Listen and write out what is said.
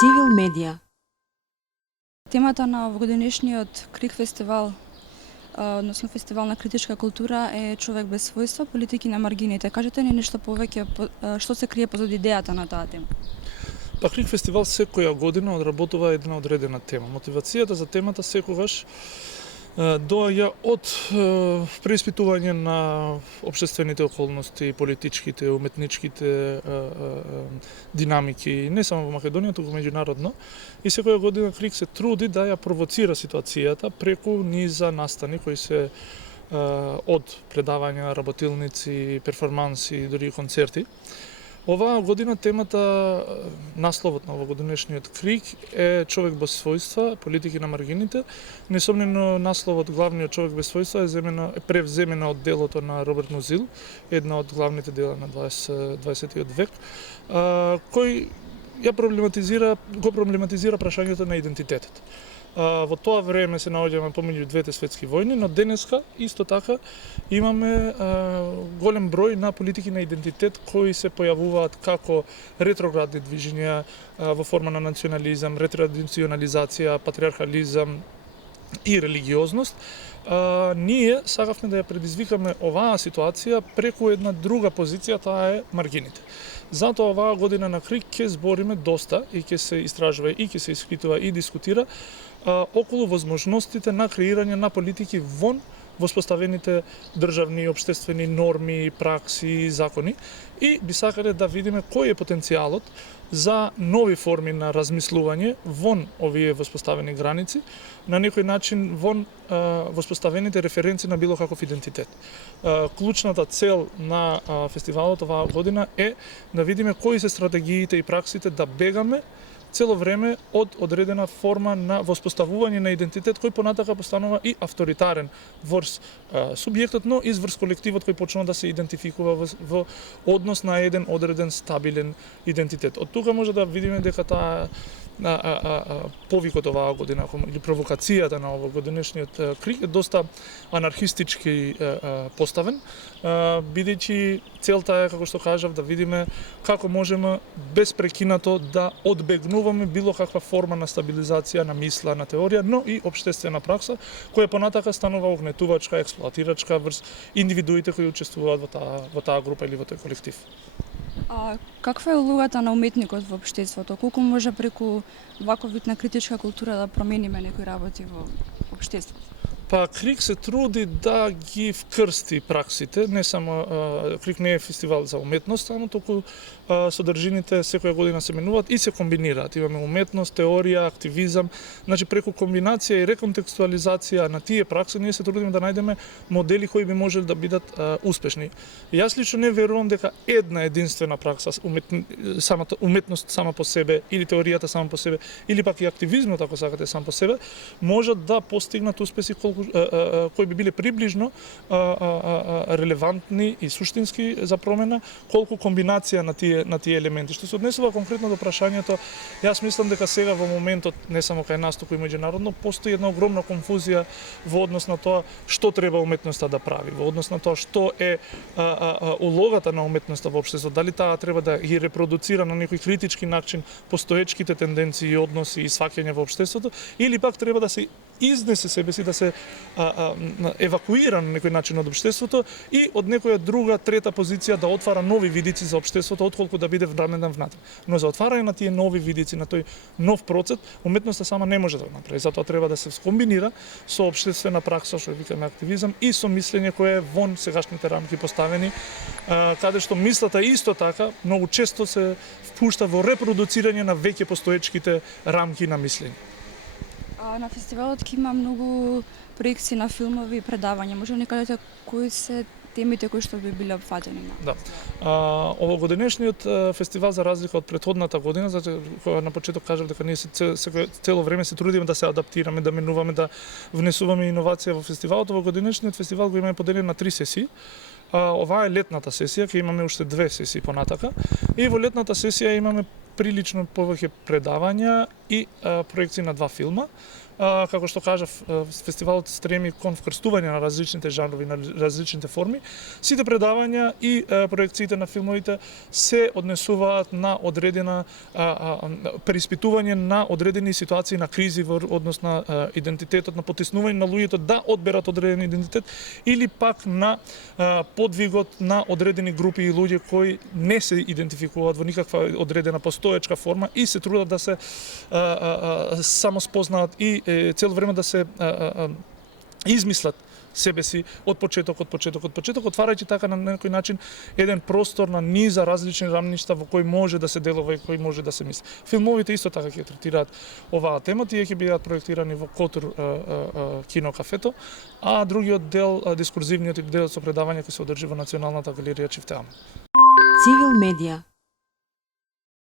Цивил медија. Темата на овогодишниот КРИК фестивал, односно фестивал на критичка култура е човек без својства, политики на маргините. Кажете ни нешто повеќе што се крие позади идејата на таа тема? Па КРИК фестивал секоја година одработува една одредена тема. Мотивацијата за темата секогаш доаѓа од преиспитување на општествените околности, политичките, уметничките динамики, не само во Македонија, туку меѓународно. И секоја година КРИК се труди да ја провоцира ситуацијата преку низа настани кои се од предавања, работилници, перформанси, дури и концерти. Оваа година темата, насловот на овогодишниот КРИК е човек без својства, политики на маргините. Несомнено насловот главниот човек без својства е превземена од делото на Роберт Музил, една од главните дела на 20 век, кој го проблематизира прашањето на идентитетот. Во тоа време се наоѓаме помеѓу двете светски војни, но денеска исто така имаме голем број на политики на идентитет кои се појавуваат како ретроградни движења во форма на национализам, ретрадиционализација, патриархализам и религиозност. Ние сакавме да ја предизвикаме оваа ситуација преку една друга позиција, таа е маргините. Затоа оваа година на КРИК ќе збориме доста и ќе се истражува и ќе се испитува и дискутира околу возможностите на креирање на политики вон воспоставените државни и општествени норми, пракси, закони и би сакале да видиме кој е потенцијалот за нови форми на размислување вон овие воспоставени граници, на некој начин вон воспоставените референци на било каков идентитет. Клучната цел на фестивалот оваа година е да видиме кои се стратегиите и праксите да бегаме цело време од одредена форма на воспоставување на идентитет кој понатака постанува и авторитарен врз субјектот, но и врз колективот кој почнува да се идентификува во однос на еден одреден стабилен идентитет. Од тука може да видиме дека таа повикот оваа година или провокацијата на овогодишниот КРИК е доста анархистички поставен, бидејќи целта е, како што кажав, да видиме како можеме безпрекинато да одбегнуваме било каква форма на стабилизација на мисла, на теорија, но и општествена пракса, која понатака станува огнетувачка, експлоатирачка врз индивидуите кои учествуваат во таа група или во тој колектив. Каква е улогата на уметникот во општеството? Колку може преку ваков вид на критичка култура да промениме некои работи во општеството? Па КРИК се труди да ги вкрсти праксите, не само КРИК не е фестивал за уметност, само току содржините секоја година се менуваат и се комбинираат. Имаме уметност, теорија, активизам, значи преку комбинација и реконтекстуализација на тие пракси ние се трудиме да најдеме модели кои би можеле да бидат успешни. Јас лично не верувам дека една единствена пракса, самата уметност сама по себе или теоријата сама по себе или пак и активизмот ако сакате сам по себе можат да постигнат успеси кои би биле приближно релевантни и суштински за промена, колку комбинација на тие елементи. Што се однесува конкретно до прашањето, јас мислам дека сега во моментот, не само кај нас, туку и меѓународно, постои една огромна конфузија во однос на тоа што треба уметноста да прави, во однос на тоа што е улогата на уметноста во општеството, дали таа треба да ги репродуцира на некој критички начин постоечките тенденции, односи и сваќања во општеството, или пак треба да се изнесе себе си, да се евакуира на некој начин од општеството и од некоја друга, трета позиција да отвара нови видици за општеството, отколку да биде враменен внатре. Но за отварање на тие нови видици, на тој нов процес, уметноста сама не може да го направи. Затоа треба да се скомбинира со општествена пракса, што викаме активизам, и со мислење кое е вон сегашните рамки поставени, каде што мислата исто така многу често се впушта во репродуцирање на веќе постоечките рамки на мислење. На фестивалот ќе има многу проекции на филмови и предавања. Може ли да ни кажете кои се темите кои што би биле опфатени? Да. Овогодишниот фестивал, за разлика од претходната година, затоа кога на почеток кажав дека ние цело време се трудиме да се адаптираме, да менуваме, да внесуваме иновација во фестивалот, овогодишниот фестивал го имаме поделен на 3 сесии. Оваа е летната сесија, ќе имаме уште 2 сесии понатака. И во летната сесија имаме прилично повеќе предавања и проекции на 2 филма. Како што кажав, фестивалот стреми кон вкрстување на различните жанрови, на различните форми. Сите предавања и проекциите на филмовите се однесуваат на одредена преиспитување на одредени ситуации на кризи во однос на идентитетот, на потиснување на луѓето да одберат одреден идентитет или пак на подвигот на одредени групи и луѓе кои не се идентификуваат во никаква одредена постоечка форма и се трудат да се самоспознаат и цело време да се измислат себе си од почеток, отварајќи така на некој начин еден простор на низа различни рамништа во кој може да се делува и кој може да се мисли. Филмовите исто така ќе третираат оваа тема, тие ќе бидат проектирани во Котур кино кафето, а другиот дел, дискурзивниот дел со предавање ќе се одржи во Националната галерија Чифтеам. Цивил медија